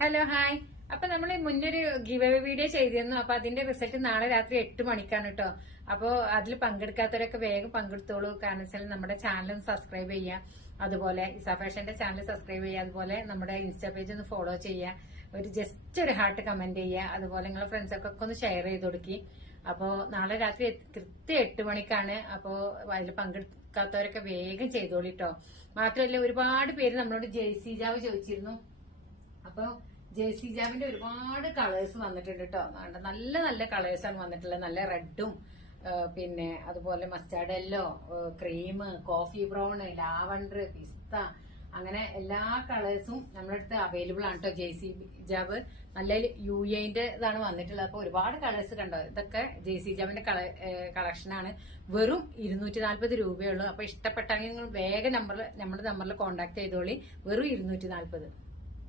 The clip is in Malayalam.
ഹലോ ഹായ് അപ്പൊ നമ്മൾ മുന്നൊരു ഗിവ് അവേ വീഡിയോ ചെയ്തിരുന്നു. അപ്പൊ അതിന്റെ റിസൾട്ട് നാളെ രാത്രി എട്ട് മണിക്കാണ് കേട്ടോ അപ്പോ അതിൽ പങ്കെടുക്കാത്തവരൊക്കെ വേഗം പങ്കെടുത്തോളൂ. കാരണം വെച്ചാൽ നമ്മുടെ ചാനൽ സബ്സ്ക്രൈബ് ചെയ്യുക അതുപോലെ ഇസാ ഫാഷന്റെ ചാനൽ സബ്സ്ക്രൈബ് ചെയ്യുക അതുപോലെ നമ്മുടെ ഇൻസ്റ്റാ പേജ് ഒന്ന് ഫോളോ ചെയ്യുക ഒരു ജസ്റ്റ് ഒരു ഹാർട്ട് കമന്റ് ചെയ്യുക അതുപോലെ നിങ്ങളുടെ ഫ്രണ്ട്സൊക്കെ ഒന്ന് ഷെയർ ചെയ്ത് കൊടുക്കി. അപ്പോ നാളെ രാത്രി കൃത്യം എട്ട് മണിക്കാണ്. അപ്പോ അതിൽ പങ്കെടുക്കാത്തവരൊക്കെ വേഗം ചെയ്തോളിട്ടോ മാത്രമല്ല ഒരുപാട് പേര് നമ്മളോട് ജാവ് ചോദിച്ചിരുന്നു. അപ്പൊ ജേഴ്സി ജാമിന്റെ ഒരുപാട് കളേഴ്സ് വന്നിട്ടുണ്ട് കേട്ടോ നല്ല നല്ല കളേഴ്സാണ് വന്നിട്ടുള്ളത്. നല്ല റെഡും പിന്നെ അതുപോലെ mustard yellow cream coffee brown lavender പിസ്ത അങ്ങനെ എല്ലാ കളേഴ്സും നമ്മുടെ അടുത്ത് അവൈലബിൾ ആണ് കേട്ടോ ജെ സി ജാബ്. നല്ല യു എന്റെ ഇതാണ് വന്നിട്ടുള്ളത്. അപ്പൊ ഒരുപാട് കളേഴ്സ് കണ്ടോ? ഇതൊക്കെ ജെ സി ജാബിന്റെ കളക്ഷനാണ് വെറും ഇരുന്നൂറ്റി നാല്പത് രൂപയുള്ളൂ അപ്പൊ ഇഷ്ടപ്പെട്ടാൽ നിങ്ങൾ വേഗം നമ്പറിൽ നമ്മുടെ നമ്പറിൽ കോൺടാക്ട് ചെയ്തോളി. വെറും ഇരുന്നൂറ്റി നാല്പത്